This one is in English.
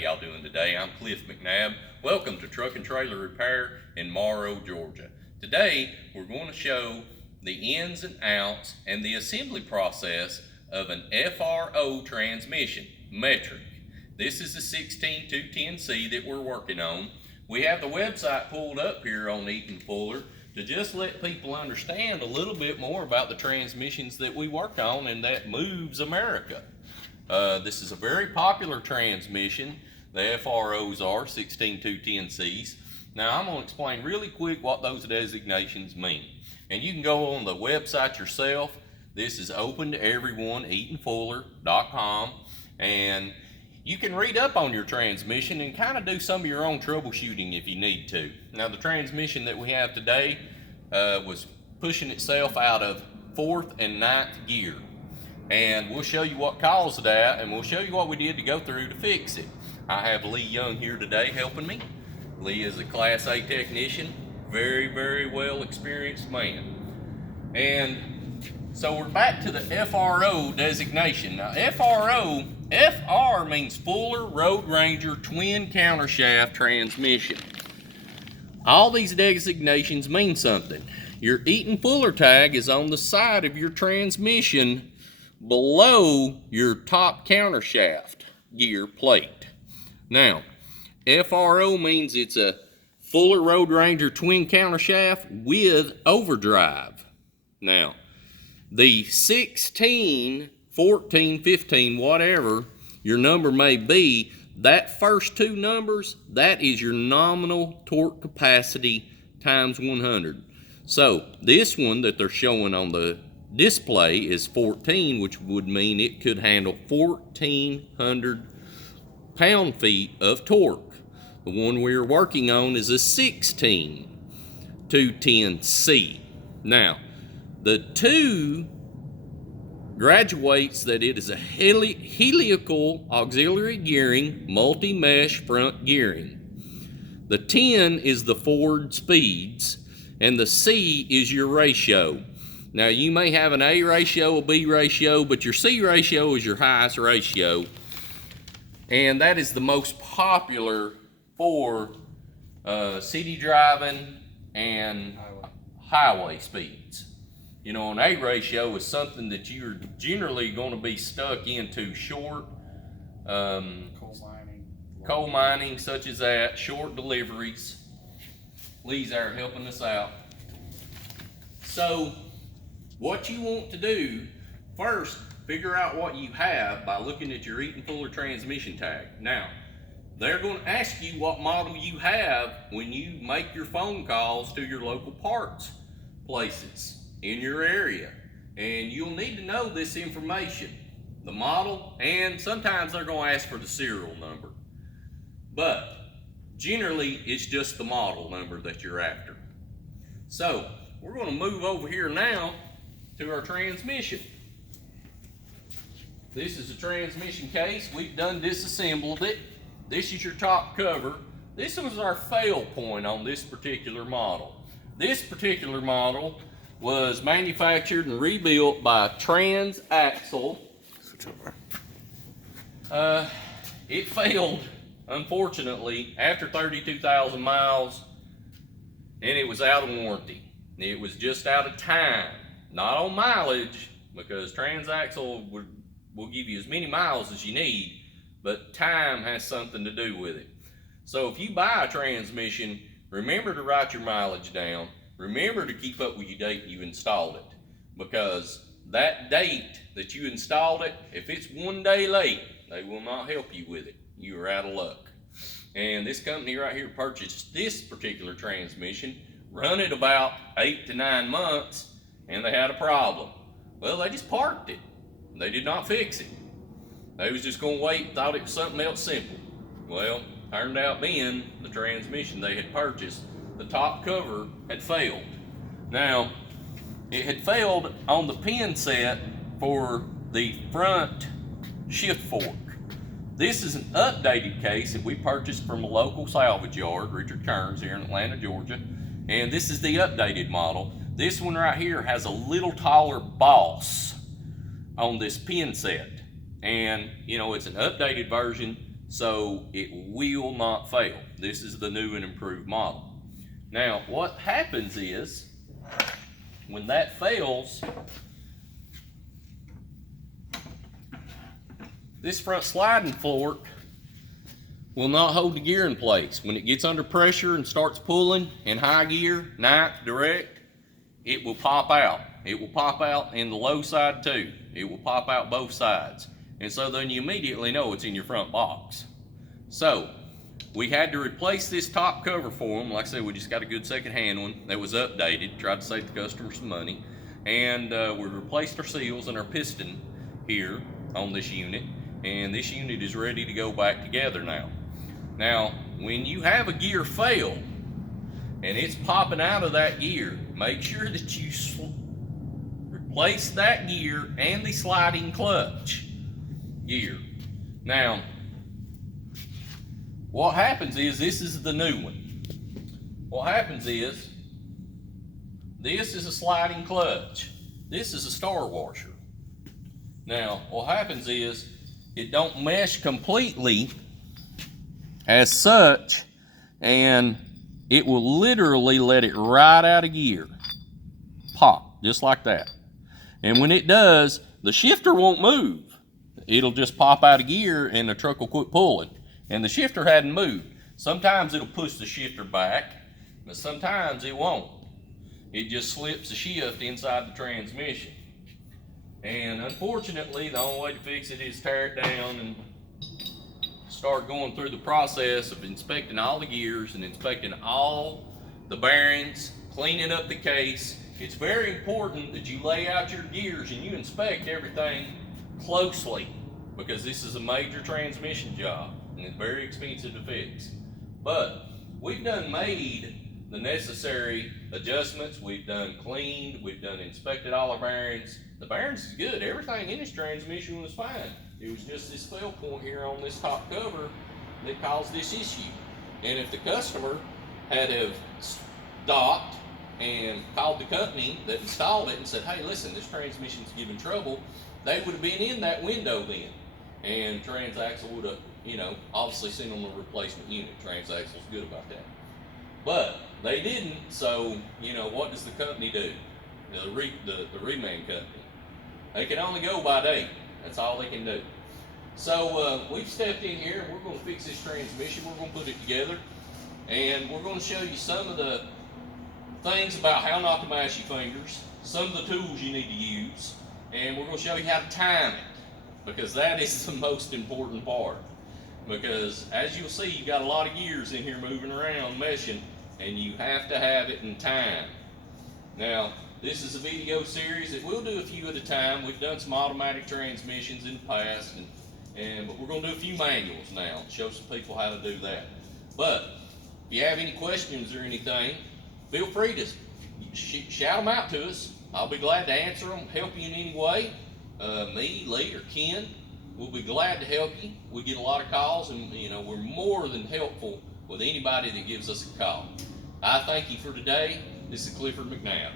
y'all doing today? I'm Cliff McNabb. Welcome to Truck and Trailer Repair in Morrow, Georgia. Today we're going to show the ins and outs and the assembly process of an FRO transmission, metric. This is the 16210C that we're working on. We have the website pulled up here on Eaton Fuller to just let people understand a little bit more about the transmissions that we work on and that moves America. This is a very popular transmission. The FROs are 16210Cs. Now I'm going to explain really quick what those designations mean. And you can go on the website yourself. This is open to everyone, eatonfuller.com, and you can read up on your transmission and kind of do some of your own troubleshooting if you need to. Now the transmission that we have today was pushing itself out of 4th and 9th gear. And we'll show you what caused that, and we'll show you what we did to go through to fix it. I have Lee Young here today helping me. Lee is a Class A technician, very well experienced man. And so we're back to the FRO designation. Now FR means Fuller Road Ranger Twin Countershaft Transmission. All these designations mean something. Your Eaton Fuller tag is on the side of your transmission below your top countershaft gear plate. Now, FRO means it's a Fuller Road Ranger twin countershaft with overdrive. Now, the 16, 14, 15, whatever your number may be, that first two numbers, that is your nominal torque capacity times 100. So, this one that they're showing on the display is 14, which would mean it could handle 1,400 pound-feet of torque. The one we're working on is a 16210C. Now, the two graduates that it is a helical auxiliary gearing, multi-mesh front gearing. The 10 is the Ford speeds, and the C is your ratio. Now you may have an A ratio, a B ratio, but your C ratio is your highest ratio. And that is the most popular for city driving and highway speeds. You know, an A ratio is something that you're generally going to be stuck into short, coal mining such as that, short deliveries. Lee's there helping us out. So, what you want to do, first, figure out what you have by looking at your Eaton Fuller transmission tag. Now, they're going to ask you what model you have when you make your phone calls to your local parts places in your area. And you'll need to know this information, the model, and sometimes they're going to ask for the serial number. But generally, it's just the model number that you're after. So, we're going to move over here now to our transmission. This is a transmission case. We've done disassembled it. This is your top cover. This was our fail point on this particular model. This particular model was manufactured and rebuilt by Transaxle. It failed, unfortunately, after 32,000 miles, and it was out of warranty. It was just out of time. Not on mileage, because Transaxle will give you as many miles as you need, but time has something to do with it. So if you buy a transmission, remember to write your mileage down. Remember to keep up with your date you installed it, because that date that you installed it, if it's 1 day late, they will not help you with it. You are out of luck. And this company right here purchased this particular transmission, run it about 8 to 9 months, and they had a problem. Well, they just parked it. They did not fix it. They was just going to wait, thought it was something else simple. Well, turned out being the transmission they had purchased, the top cover had failed. Now, it had failed on the pin set for the front shift fork. This is an updated case that we purchased from a local salvage yard, Richard Kearns, here in Atlanta, Georgia. And this is the updated model. This one right here has a little taller boss on this pin set. And, you know, it's an updated version. so it will not fail. This is the new and improved model. Now, what happens is, when that fails, this front sliding fork will not hold the gear in place. When it gets under pressure and starts pulling in high gear, ninth, direct, it will pop out. It will pop out in the low side too. It will pop out both sides. And so then you immediately know it's in your front box. So we had to replace this top cover for them. Like I said, we just got a good second-hand one that was updated, tried to save the customer some money. And we replaced our seals and our piston here on this unit. And this unit is ready to go back together now. Now, when you have a gear fail and it's popping out of that gear, make sure that you replace that gear and the sliding clutch gear. Now, what happens is, this is the new one. What happens is, this is a sliding clutch. This is a star washer. Now, what happens is, it don't mesh completely as such, and it will literally let it right out of gear. Pop, just like that. And when it does, the shifter won't move. It'll just pop out of gear and the truck will quit pulling. And the shifter hadn't moved. Sometimes it'll push the shifter back, but sometimes it won't. It just slips the shift inside the transmission. And unfortunately, the only way to fix it is tear it down and start going through the process of inspecting all the gears and inspecting all the bearings, cleaning up the case. It's very important that you lay out your gears and you inspect everything closely, because this is a major transmission job and it's very expensive to fix. But we've done made the necessary adjustments. We've done cleaned, we've done inspected all our bearings. The bearings is good. Everything in this transmission was fine. It was just this fail point here on this top cover that caused this issue. And if the customer had have stopped and called the company that installed it and said, hey, listen, this transmission's giving trouble, they would have been in that window then. And Transaxle would have, obviously sent them a replacement unit. Transaxle's good about that. But they didn't, so, what does the company do? The reman company. They can only go by date. That's all they can do. So we've stepped in here and we're going to fix this transmission. We're going to put it together. And we're going to show you some of the things about how not to mash your fingers, some of the tools you need to use, and we're going to show you how to time it, because that is the most important part. Because as you'll see, you got a lot of gears in here moving around, meshing, and you have to have it in time. Now, this is a video series that we'll do a few at a time. We've done some automatic transmissions in the past, but we're going to do a few manuals now, show some people how to do that. But if you have any questions or anything, feel free to shout them out to us. I'll be glad to answer them, help you in any way. Me, Lee, or Ken, we'll be glad to help you. We get a lot of calls, and we're more than helpful with anybody that gives us a call. I thank you for today. This is Clifford McNabb.